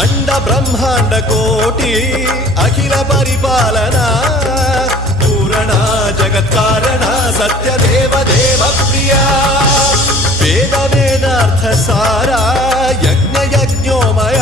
అండ బ్రహ్మాండ కోటి అఖిల పరిపాలన పూరణ జగత్కారణ సత్యదేవ దేవ ప్రియ వేద వేదార్థ సారా యజ్ఞ యజ్ఞోమయ